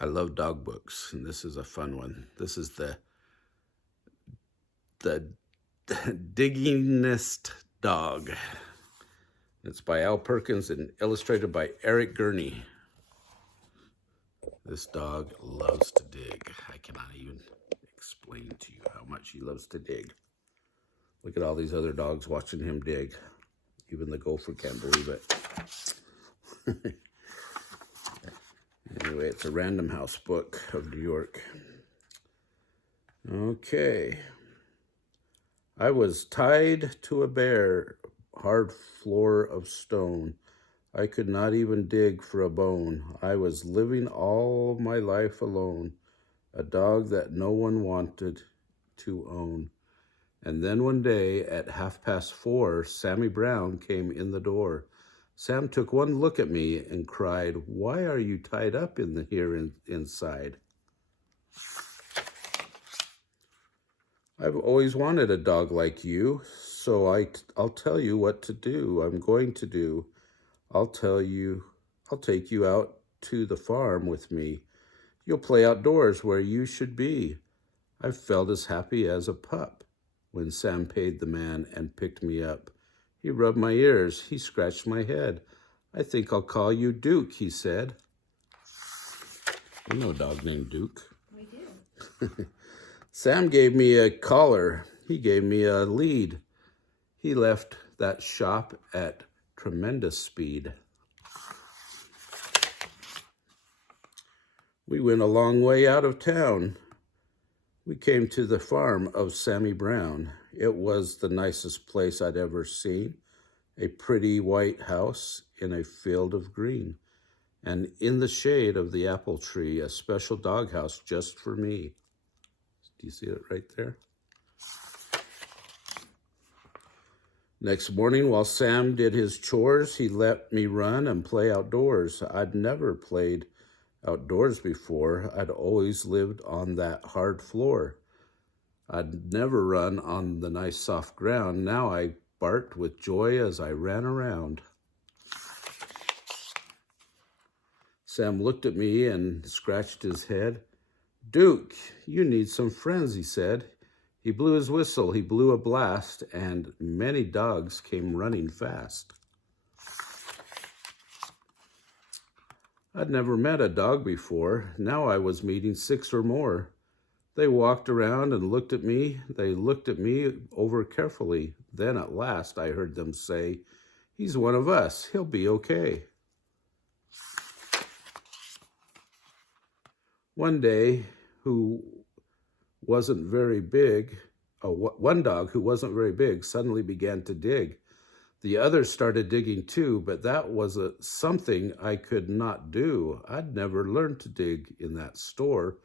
I love dog books, and this is a fun one. This is the Digging-est Dog. It's by Perkins and illustrated by Eric Gurney. This dog loves to dig. I cannot even explain to you how much he loves to dig. Look at all these other dogs watching him dig. Even the gopher can't believe it. Anyway, it's a Random House book of New York. Okay. I was tied to a bare, hard floor of stone. I could not even dig for a bone. I was living all my life alone, a dog that no one wanted to own. And then one day at 4:30, Sammy Brown came in the door. Sam took one look at me and cried, "Why are you tied up inside?" I've always wanted a dog like you, so I'll tell you what to do. I'm going to do. I'll take you out to the farm with me. You'll play outdoors where you should be. I felt as happy as a pup when Sam paid the man and picked me up. He rubbed my ears. He scratched my head. I think I'll call you Duke, he said. We know a dog named Duke. We do. Sam gave me a collar. He gave me a lead. He left that shop at tremendous speed. We went a long way out of town. We came to the farm of Sammy Brown. It was the nicest place I'd ever seen. A pretty white house in a field of green. And in the shade of the apple tree, a special doghouse just for me. Do you see it right there? Next morning, while Sam did his chores, he let me run and play outdoors. I'd never played outdoors before. I'd always lived on that hard floor. I'd never run on the nice soft ground. Now I barked with joy as I ran around. Sam looked at me and scratched his head. "Duke, you need some friends," he said. He blew his whistle, he blew a blast, and many dogs came running fast. I'd never met a dog before. Now I was meeting 6 or more. They walked around and looked at me. They looked at me over carefully. Then at last I heard them say, "He's one of us. He'll be okay." One dog who wasn't very big suddenly began to dig. The others started digging too, but that was something I could not do. I'd never learned to dig in that store.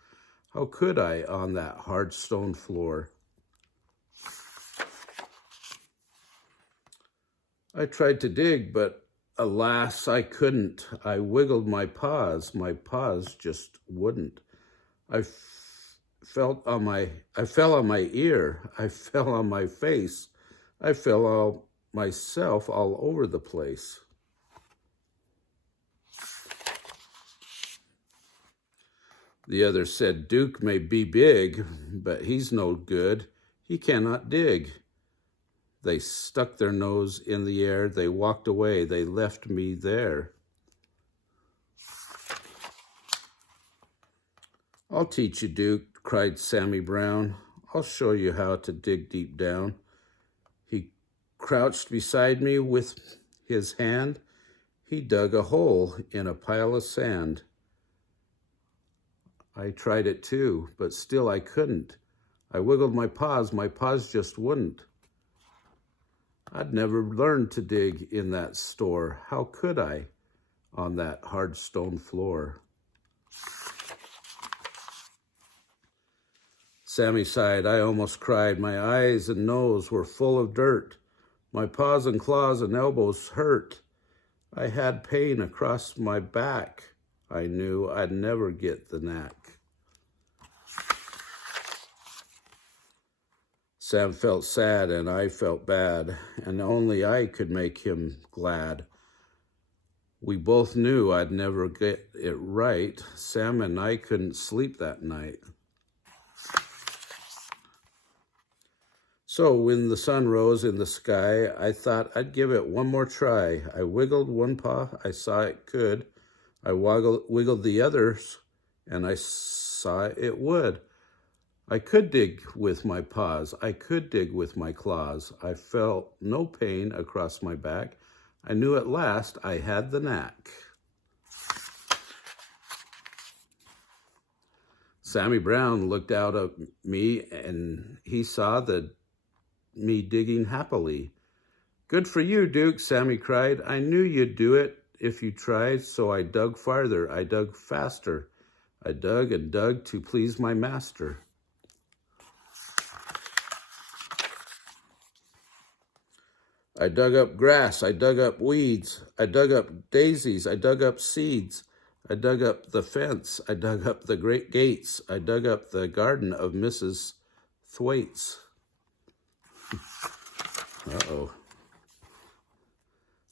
How could I on that hard stone floor? I tried to dig, but alas, I couldn't. I wiggled my paws just wouldn't. I fell on my ear. I fell on my face. I fell myself all over the place. The other said, "Duke may be big, but he's no good. He cannot dig." They stuck their nose in the air. They walked away. They left me there. "I'll teach you, Duke," cried Sammy Brown. "I'll show you how to dig deep down." He crouched beside me with his hand. He dug a hole in a pile of sand. I tried it too, but still I couldn't. I wiggled my paws just wouldn't. I'd never learned to dig in that store. How could I on that hard stone floor? Sammy sighed. I almost cried. My eyes and nose were full of dirt. My paws and claws and elbows hurt. I had pain across my back. I knew I'd never get the knack. Sam felt sad and I felt bad, and only I could make him glad. We both knew I'd never get it right. Sam and I couldn't sleep that night. So when the sun rose in the sky, I thought I'd give it one more try. I wiggled one paw, I saw it could. I wiggled the others, and I saw it would. I could dig with my paws, I could dig with my claws. I felt no pain across my back. I knew at last I had the knack. Sammy Brown looked out at me, and he saw me digging happily. Good for you, Duke, Sammy cried. I knew you'd do it if you tried, so I dug farther, I dug faster. I dug and dug to please my master. I dug up grass, I dug up weeds, I dug up daisies, I dug up seeds. I dug up the fence, I dug up the great gates, I dug up the garden of Mrs. Thwaites. Uh-oh.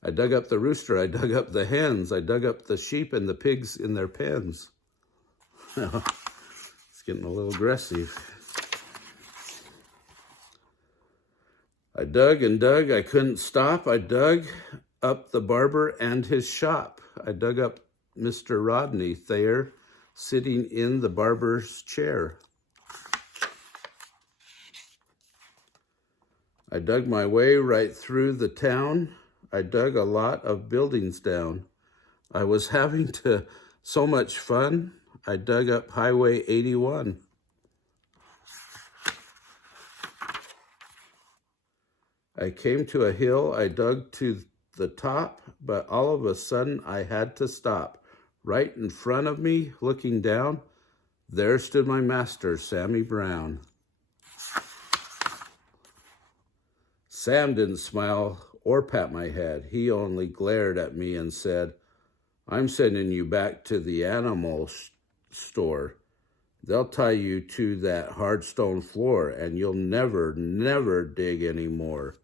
I dug up the rooster, I dug up the hens, I dug up the sheep and the pigs in their pens. It's getting a little aggressive. I dug and dug, I couldn't stop. I dug up the barber and his shop. I dug up Mr. Rodney Thayer sitting in the barber's chair. I dug my way right through the town. I dug a lot of buildings down. I was having so much fun. I dug up Highway 81. I came to a hill, I dug to the top, but all of a sudden I had to stop. Right in front of me, looking down, there stood my master, Sammy Brown. Sam didn't smile or pat my head. He only glared at me and said, I'm sending you back to the animal store. They'll tie you to that hard stone floor and you'll never, never dig anymore.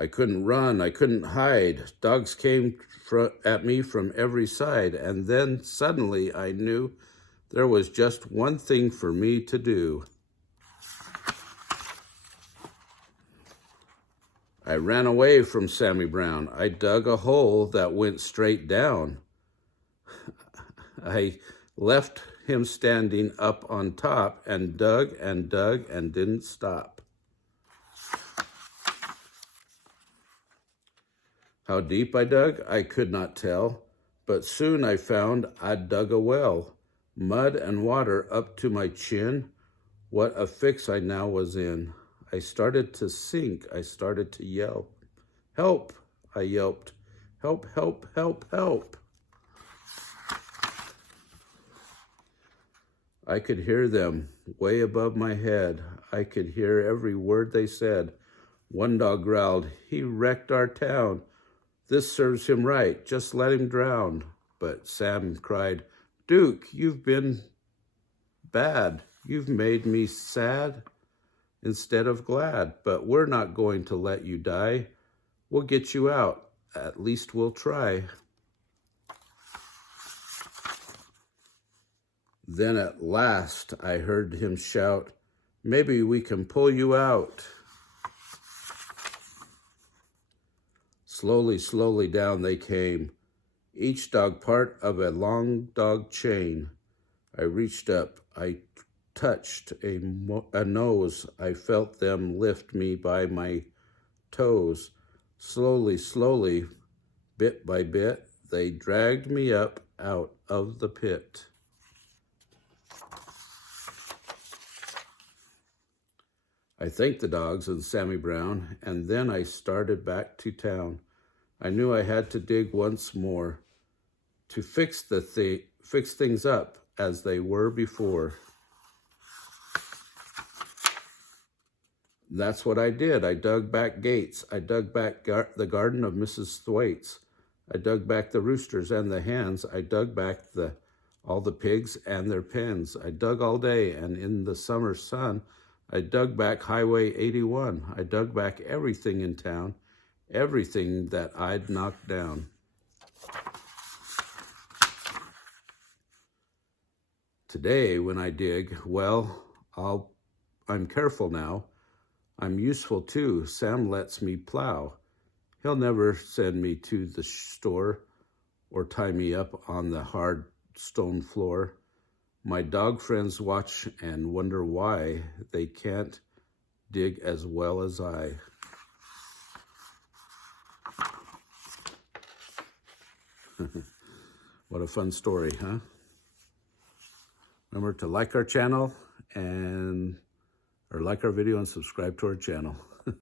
I couldn't run, I couldn't hide. Dogs came at me from every side, and then suddenly I knew there was just one thing for me to do. I ran away from Sammy Brown. I dug a hole that went straight down. I left him standing up on top and dug and dug and didn't stop. How deep I dug, I could not tell, but soon I found I'd dug a well, mud and water up to my chin. What a fix I now was in. I started to sink, I started to yell. Help, I yelped. Help, help, help, help. I could hear them way above my head. I could hear every word they said. One dog growled, he wrecked our town. This serves him right, just let him drown. But Sam cried, Duke, you've been bad. You've made me sad instead of glad. But we're not going to let you die. We'll get you out. At least we'll try. Then at last I heard him shout, maybe we can pull you out. Slowly, slowly down they came, each dog part of a long dog chain. I reached up, I touched a nose, I felt them lift me by my toes. Slowly, slowly, bit by bit, they dragged me up out of the pit. I thanked the dogs and Sammy Brown, and then I started back to town. I knew I had to dig once more to fix things up as they were before. That's what I did. I dug back gates. I dug back the garden of Mrs. Thwaites. I dug back the roosters and the hens. I dug back all the pigs and their pens. I dug all day, and in the summer sun, I dug back Highway 81. I dug back everything in town. everything that I'd knocked down. Today, when I dig, well, I'm careful now. I'm useful too. Sam lets me plow. He'll never send me to the store or tie me up on the hard stone floor. My dog friends watch and wonder why they can't dig as well as I. What a fun story, huh? Remember to like our channel or like our video and subscribe to our channel.